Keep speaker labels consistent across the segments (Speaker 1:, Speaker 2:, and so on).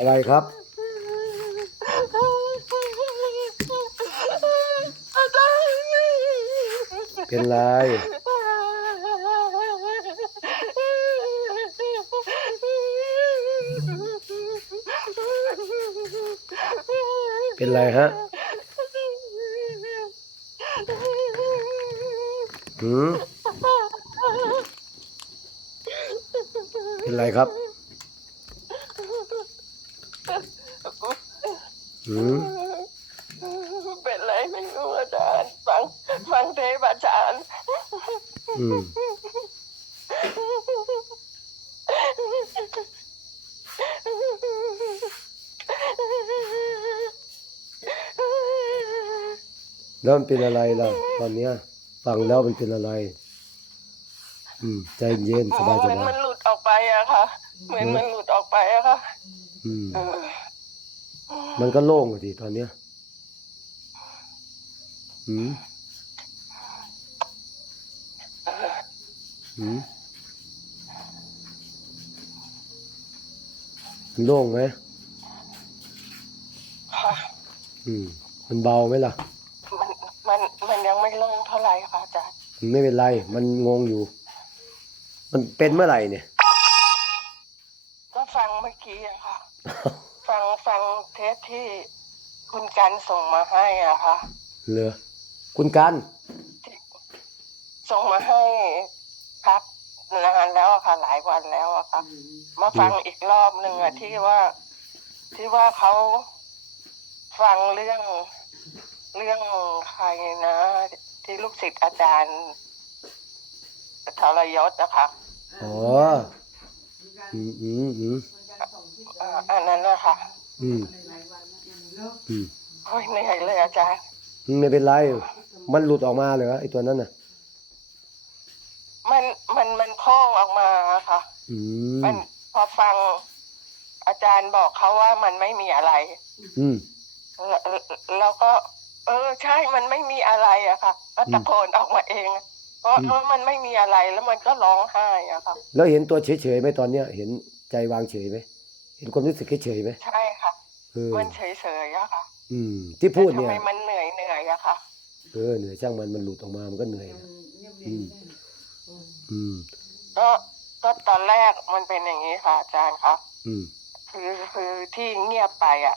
Speaker 1: อะไรครับเป็นไรเป็นไรฮะหืมเป็นไรครับหืม
Speaker 2: เป็นไรไม่รู้อาจารย์ฟังฟังเทปอาจารย์
Speaker 1: อืมแล้วมันเป็นอะไรล่ะ ตอนเนี้ย ฟังแล้วมันเป็นอะไร อืม ใจเย็นสบาย
Speaker 2: เห
Speaker 1: ส
Speaker 2: มือน
Speaker 1: บา
Speaker 2: มั
Speaker 1: ย
Speaker 2: นหลุดออกไปอะค่ะ เหมือนมันหลุดออกไปอะค่ะ
Speaker 1: อืม
Speaker 2: เออ
Speaker 1: มันก็โล่งอะดิตอนเนี้ยอืมอืมมันโล่งไหม
Speaker 2: ค่ะ
Speaker 1: อืม มันเบาไหมล่ะ
Speaker 2: มันมันมันยังไม่โล่งเท่าไหร่ค่ะอาจารย์
Speaker 1: ไม่เป็นไร มันงงอยู่ มันเป็นเมื่อไหร่เนี่ย
Speaker 2: ก็ฟังเมื่อกี้อะค่ะฟังฟังเท ปที่คุณกันส่งมาให้อะค่ะ
Speaker 1: เหรอคุณกัน
Speaker 2: ที่ส่งมาให้พักนานแล้วอะค่ะ หลายวันแล้วอะค่ะ มาฟังอีกรอบหนึ่งอะที่ว่าที่ว่าเขาฟังเรื่องเรื่องใครนะ ที่ลูกศิษย์อาจารย์ทรยศนะคะ
Speaker 1: อ๋ออืมอืมอืม
Speaker 2: อ่าอันนั้นนะคะ
Speaker 1: อืม อืม
Speaker 2: โอ้ยเหนื่อยเลยอาจารย์
Speaker 1: ไม่เป็นไร มันหลุดออกมาเหรอไอ้ตัวนั้นน่ะ
Speaker 2: มันมันมันโค้งออกมาค่ะ
Speaker 1: อื
Speaker 2: มั
Speaker 1: ม
Speaker 2: นพอฟังอาจารย์บอกเขาว่ามันไม่มีอะไร
Speaker 1: อืม
Speaker 2: แล้วแล้วก็ เออใช่มันไม่มีอะไรอะค่ะก็ตะโกนออกมาเองเพราะ
Speaker 1: อืม
Speaker 2: เพราะมันไม่มีอะไรแล้วมันก็ร้องไห้อะค่ะ
Speaker 1: แล้วเห็นตัวเฉยๆไหมตอนเนี้ย เห็นใจวางเฉยไหมเห็นความรู้สึกเฉยๆไหม
Speaker 2: ใช่ค่ะ
Speaker 1: เออ
Speaker 2: มันเฉยๆอะค่ะ
Speaker 1: อืม ที่พูด
Speaker 2: ทำ
Speaker 1: เนี่ย
Speaker 2: ไมมันเหนื่อยเหนื่อยอะค่ะ
Speaker 1: เออเหนื่อยช่างมันมันหลุดออกมามันก็เหนื่อยนะอืม อืม
Speaker 2: ก็ก็ตอนแรกมันเป็นอย่างนี้ค่ะ อาจารย์คะ
Speaker 1: อืม
Speaker 2: คือคือที่เงียบไปอะ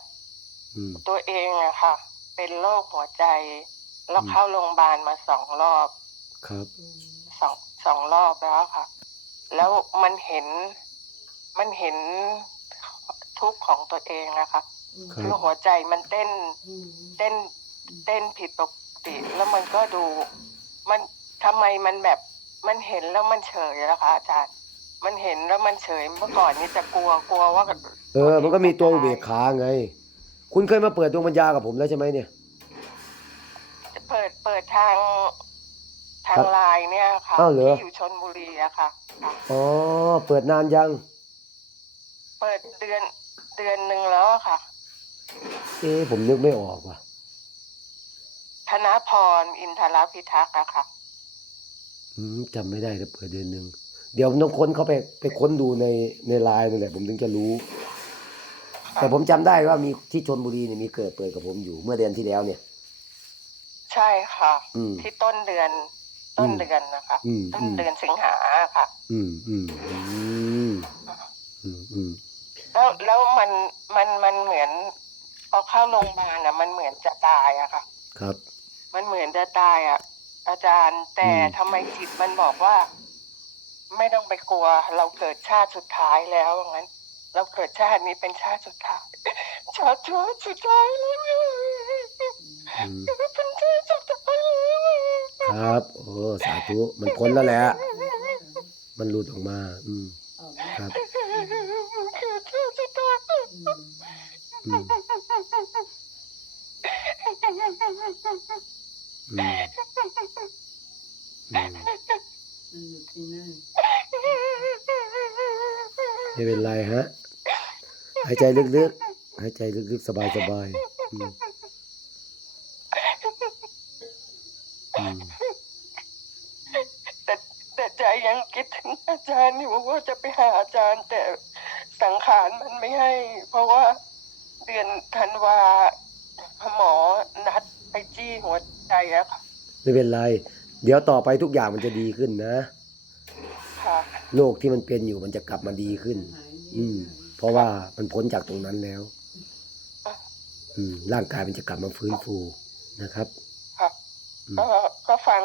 Speaker 1: อืม
Speaker 2: ตัวเองอะค่ะ เป็นโรคหัวใจ แล้ว
Speaker 1: อืม
Speaker 2: เข้าโรงพยาบาลมาสองรอบ
Speaker 1: ครับ
Speaker 2: สองสองรอบแล้วค่ะ แล้วมันเห็นมันเห็นทุกข์ของตัวเองนะคะ
Speaker 1: ครั
Speaker 2: คือบหัวใจมันเต้นเต้นเต้นผิดปกติ แล้วมันก็ดู มันทำไมมันแบบมันเห็นแล้วมันเฉยนะคะอาจารย์ มันเห็นแล้วมันเฉยเมื่อก่อนนี้จะกลัวกลัวว่า
Speaker 1: เออ มันก็มีตัวอุเบกขาไง คุณเคยมาเปิดดวงปัญญากับผมแล้วใช่ไหมเนี่ย
Speaker 2: เปิดเปิดทางทา
Speaker 1: ครั
Speaker 2: ง
Speaker 1: บ
Speaker 2: ไลน์เนี่ยค่ะ
Speaker 1: อ้าวเหรอ
Speaker 2: ที่อยู่ชนบุรีอะค่ะค่ะ
Speaker 1: อ๋อ เปิดนานยัง
Speaker 2: เปิดเดือนเดือนหนึ่งแล้วอะค่ะ
Speaker 1: เอ๊ะผมนึกไม่ออกว่ะ
Speaker 2: ธนพรอินทรพิทักษ์อะค่ะ
Speaker 1: อืมจำไม่ได้แต่เปิดเดือนหนึ่งเดี๋ยวผมต้องค้นเข้าไปไปค้นดูในในไลน์นั่นแหละผมถึงจะรู้ แต่ผมจำได้ว่ามีที่ชนบุรีเนี่ยมีเกิดเปิดกับผมอยู่เมื่อเดือนที่แล้วเนี่ย
Speaker 2: ใช่ค่ะ
Speaker 1: อืม
Speaker 2: ที่ต้นเดือนต้นเดือนนะคะ
Speaker 1: อืม
Speaker 2: ต้
Speaker 1: อื
Speaker 2: น
Speaker 1: ม
Speaker 2: เดือนสิงหาค่ะ
Speaker 1: อืมอืมอืมอืมอืม
Speaker 2: แล้วแล้วมันมันมันเหมือนพ อเข้าโรงพยาบาลอะมันเหมือนจะตายอะค่ะ
Speaker 1: ครับ
Speaker 2: มันเหมือนจะตายอะอาจารย์แต่
Speaker 1: อืม
Speaker 2: ทำไมจิตมันบอกว่า ไม่ต้องไปกลัว เราเกิดชาติสุดท้ายแล้วว่างั้น เราเกิดชาตินี้เป็นชาติสุดท้าย ชาติสุดท้ายแล้ว
Speaker 1: อืม
Speaker 2: เป็นชาติสุดท้ายแล้ว
Speaker 1: ครับ โอ้สาธุมันพ้นแล้วแหละมันหลุดออกมา อืม ครับ
Speaker 2: คือชาติสุดท้าย
Speaker 1: อืมอืมอืม ไม่เป็นไรฮะ หายใจลึกๆ หายใจลึกๆ สบายๆอืม
Speaker 2: แต่แต่ใจยังคิดถึงอาจารย์อยู่ว่าจะไปหาอาจารย์ แต่สังขารมันไม่ให้ เพราะว่าเดือนธันวาหมอ ไปจี้หัวใจอะค่ะ
Speaker 1: ไม่เป็นไร เดี๋ยวต่อไปทุกอย่างมันจะดีขึ้นนะ
Speaker 2: ค่ะ
Speaker 1: โรคที่มันเป็นอยู่มันจะกลับมาดีขึ้น อืม เพราะว่ามันพ้นจากตรงนั้นแล้ว อืม ร่างกายมันจะกลับมาฟื้นฟูนะครับ
Speaker 2: ค่ะ
Speaker 1: อืม
Speaker 2: ก็ก็ฟัง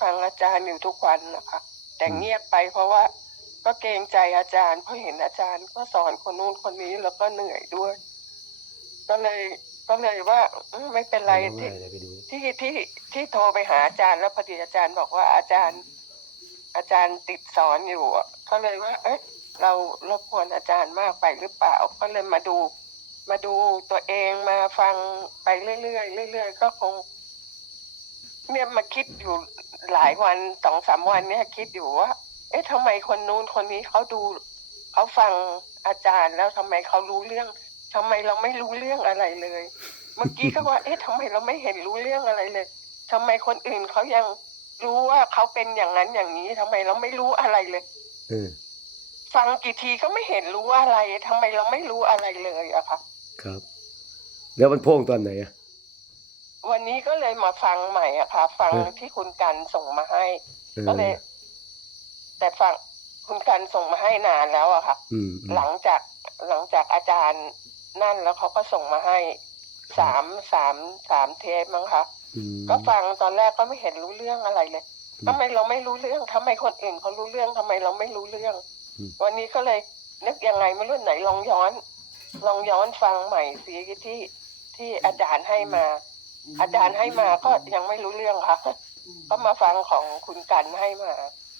Speaker 2: ฟังอาจารย์อยู่ทุกวันนะคะ แต่
Speaker 1: อืม
Speaker 2: เงียบไปเพราะว่า ก็เกรงใจอาจารย์เพราะเห็นอาจารย์ ก็สอนคนนู้นคนนี้แล้วก็เหนื่อยด้วย ก็เลย ก็เลยว่าเอ้ยไม่เป็นไรที่
Speaker 1: เดี๋ยวไปดู
Speaker 2: ที่ที่ที่โทรไปหาอาจารย์แล้วพอดีอาจารย์บอกว่าอาจารย์ อาจารย์ติดสอนอยู่อะก็เลยว่า เอ๊ะเรารบกวนอาจารย์มากไปหรือเปล่า ก็เลยมาดู มาดูตัวเองมาฟังไปเรื่อยๆเรื่อยๆก็คง เนี่ยมาคิดอยู่หลายวันสองสามวันเนี่ยคิดอยู่ว่าเอ๊ะทำไมคนนู้นคนนี้เขาดูเขาฟังอาจารย์แล้วทำไมเขารู้เรื่อง ทำไมเราไม่รู้เรื่องอะไรเลย เมื่อกี้ก็ว่า เอ๊ะทำไมเราไม่เห็นรู้เรื่องอะไรเลยทำไมคนอื่นเขายังรู้ว่าเขาเป็นอย่างนั้นอย่างนี้ทำไมเราไม่รู้อะไรเลย
Speaker 1: เออ
Speaker 2: ฟังกี่ทีก็ไม่เห็นรู้อะไรทำไมเราไม่รู้อะไรเลยอะค่ะ
Speaker 1: ครับ แล้วมันโพ่งตอนไหนอะ
Speaker 2: วันนี้ก็เลยมาฟังใหม่อะค่ะ ฟัง
Speaker 1: เออ
Speaker 2: ที่คุณกันส่งมาให้
Speaker 1: เออ
Speaker 2: ก็เลย แต่ฟังคุณกันส่งมาให้นานแล้วอะค่ะ
Speaker 1: อืมอืม
Speaker 2: หลังจากหลังจากอาจารย์ นั่นแล้วเขาก็ส่งมาให้สามสามสามเทปมั้งคะ
Speaker 1: อืม
Speaker 2: ก็ฟังตอนแรกก็ไม่เห็นรู้เรื่องอะไรเลย
Speaker 1: อืม
Speaker 2: ทำไมเราไม่รู้เรื่องทำไมคนอื่นเขารู้เรื่องทำไมเราไม่รู้เรื่อง
Speaker 1: อืม
Speaker 2: วันนี้ก็เลยนึกยังไงไม่รู้ไหนลองย้อน ลองย้อนฟังใหม่สิที่ที่อาจารย์ให้มา อาจารย์ให้มาก็ยังไม่รู้เรื่องค่ะ ก็มาฟังของคุณกันให้มา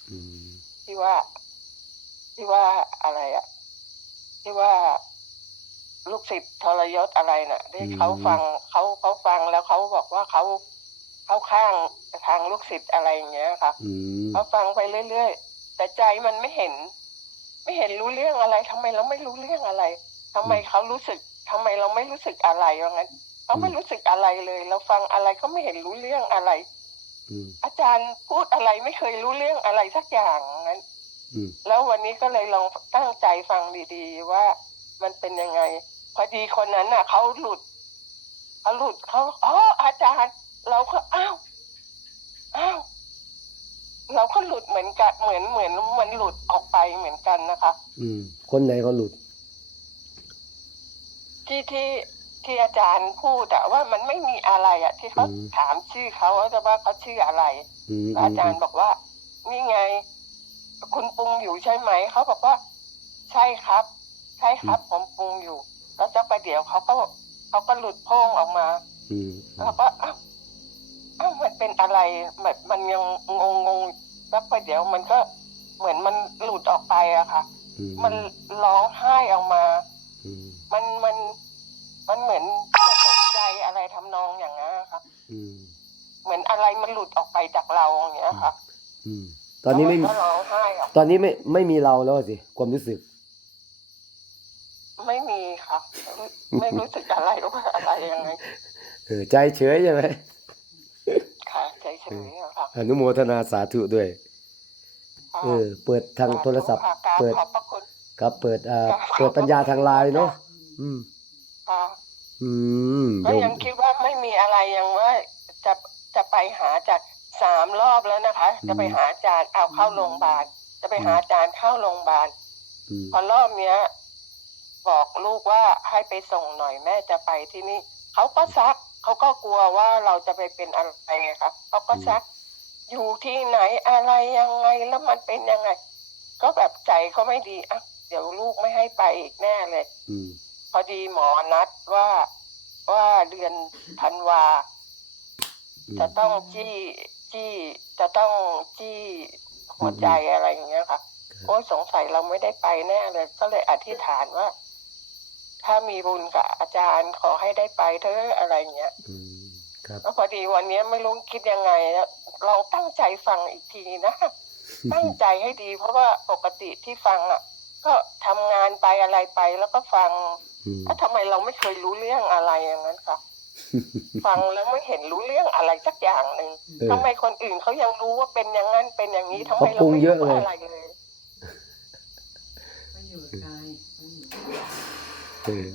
Speaker 1: อืม
Speaker 2: ที่ว่า ที่ว่าอะไรอะที่ว่า ลูกศิษย์ทรยศอะไรน่ะ ที่เขาฟังเขาเขาฟังแล้วเขาบอกว่าเขาเขาข้างทางลูกศิษย์อะไรอย่างเงี้ยค่ะ
Speaker 1: อืม
Speaker 2: เขาฟังไปเรื่อยๆแต่ใจมันไม่เห็น ไม่เห็นรู้เรื่องอะไรทำไมเราไม่รู้เรื่องอะไรทำไมเขารู้สึกทำไมเราไม่รู้สึกอะไรว่างั้นเขาไม่รู้สึกอะไรเลย เราฟังอะไรก็ไม่เห็นรู้เรื่องอะไร
Speaker 1: อืม
Speaker 2: อาจารย์พูดอะไรไม่เคยรู้เรื่องอะไรสักอย่างงั้น
Speaker 1: อืม
Speaker 2: แล้ววันนี้ก็เลยลองตั้งใจฟังดี ๆ ว่ามันเป็นยังไงพ อดีคนนั้นน่ะเขาหลุดเขาหลุดเขาอ๋ออาจารย์ เราก็อ้าวอ้าวเราก็หลุดเหมือนกันเหมือนเหมือนเหมันหลุดออกไปเหมือนกันนะคะ
Speaker 1: อืม คนไหนเขาหลุด
Speaker 2: ที่ที่ที่อาจารย์พูดอะว่ามันไม่มีอะไรอะที่เขา
Speaker 1: อืม
Speaker 2: ถามชื่อเขาว่าว่าเขาชื่ออะไร
Speaker 1: อืม
Speaker 2: แล้วอาจารย์บอกว่า นี่ไง คุณปรุงอยู่ใช่ไหมเขาบอกว่า ใช่ครับ ใช่ครับ ผมปรุงอยู่ แล้วสักประเดี๋ยวเขาก็เขาก็หลุดโพ่งออกมา
Speaker 1: อืม
Speaker 2: แล้วก็อ้าวอ้าวมันเป็นอะไรแบบมันยังงงงๆสักประเดี๋ยวมันก็เหมือนมันหลุดออกไปอะค่ะ
Speaker 1: อืม
Speaker 2: มันร้องไห้ออกมา
Speaker 1: อืม
Speaker 2: มันมันมันเหมือนตกใจอะไรทำนองอย่างนั้นอะค่ะ
Speaker 1: อืม
Speaker 2: เหมือนอะไรมันหลุดออกไปจากเราอย่างเงี้ยค่ะ
Speaker 1: อืมตอนนี้ไม่
Speaker 2: แล้วก็ร้องไห้ออก
Speaker 1: ตอนนี้ไม่ไม่มีเราแล้วสิความรู้สึก
Speaker 2: ไม่มี ค่ะไม่รู้สึกอะไรว่าอะไรยังไง
Speaker 1: เออใจเฉยใช่ไหม
Speaker 2: ค่ะเฉยๆอะค่ะ
Speaker 1: อนุโมทนาสาธุด้วย
Speaker 2: ค่ะ
Speaker 1: เออเปิดทางโทรศัพท์
Speaker 2: ค่ะกราบ
Speaker 1: เปิด
Speaker 2: ขอบพระคุณ
Speaker 1: ครับเปิดอ่า
Speaker 2: ครับ
Speaker 1: เปิดปัญญาทางไลน์เนาะอืม
Speaker 2: ค่ะ
Speaker 1: อืม
Speaker 2: ก็
Speaker 1: โย
Speaker 2: ยัง
Speaker 1: ม
Speaker 2: คิดว่าไม่มีอะไรยังว่าจะจะไปหาอาจารย์สามรอบแล้วนะคะ จะไปหาอาจารย์เอาเข้าโรงพยาบาลจะไปหาอาจารย์เข้าโรงพยาบาล
Speaker 1: อืม
Speaker 2: พอรอบเนี้ย บอกลูกว่าให้ไปส่งหน่อยแม่จะไปที่นี่เขาก็ซักเขาก็กลัวว่าเราจะไปเป็นอะไรไงคะเขาก็ซัก อยู่ที่ไหนอะไรยังไงแล้วมันเป็นยังไง ก็แบบใจเขาไม่ดีอะเดี๋ยวลูกไม่ให้ไปอีกแน่เลย
Speaker 1: อืม
Speaker 2: พอดีหมอนัดว่าว่าเดือนธันวา
Speaker 1: อืม
Speaker 2: จะต้องจี้จี้จะต้องจี้หัวใจอะไรอย่างเงี้ยค่ะโอ้ยสงสัยเราไม่ได้ไปแน่เลย ก็เลยอธิษฐานว่า ถ้ามีบุญกับอาจารย์ขอให้ได้ไปเถอะอะไรอย่างเงี้ย
Speaker 1: อืมครับ
Speaker 2: แล้วพอดีวันนี้ไม่รู้คิดยังไงนะลองตั้งใจฟังอีกทีนะ ตั้งใจให้ดี เพราะว่าปกติที่ฟังอะ ก็ทำงานไปอะไรไปแล้วก็ฟัง
Speaker 1: อืม
Speaker 2: แล้วทำไมเราไม่เคยรู้เรื่องอะไรอย่างนั้นคะฟังแล้วไม่เห็นรู้เรื่องอะไรสักอย่างหนึ่ง
Speaker 1: เออ
Speaker 2: ทำไมคนอื่นเขายังรู้ว่าเป็นอย่างนั้นเป็นอย่างนี้ทำไม
Speaker 1: เขา
Speaker 2: เรา
Speaker 1: ปรุง
Speaker 2: ไม่
Speaker 1: เยอะ
Speaker 2: รู้
Speaker 1: เลย
Speaker 2: อะไรเลย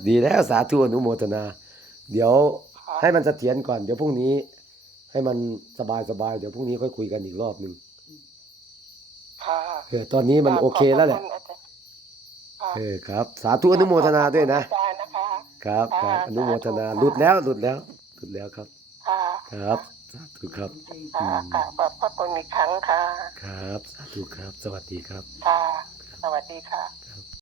Speaker 1: ดีแล้วสาธุอนุโมทนา เดี๋ยว
Speaker 2: ค่ะ
Speaker 1: ให้มันเสถียรก่อน เดี๋ยวพรุ่งนี้ ให้มันสบายสบายๆเดี๋ยวพรุ่งนี้ค่อยคุยกันอีกรอบหนึ่ง
Speaker 2: ค่ะ
Speaker 1: เออตอนนี้มันโอเคแล้วแหละ
Speaker 2: ขอบคุณอาจารย์ค่ะ
Speaker 1: เออครับ สาธุอนุโมทนาด้วยนะ
Speaker 2: ขอบคุณอาจารย์นะคะ
Speaker 1: ครับครับ
Speaker 2: ค่ะ
Speaker 1: อนุโมทนา
Speaker 2: สาธุค่ะ
Speaker 1: หลุดแล้วหลุดแล้วหลุดแล้วครับ
Speaker 2: ค่ะ
Speaker 1: ครับสาธุครับ
Speaker 2: ค่ะกราบขอบพระคุณอีกครั้งค่ะ
Speaker 1: ครับ สาธุครับ สวัสดีครับ
Speaker 2: ค่ะสวัสดีค่ะ
Speaker 1: ครับ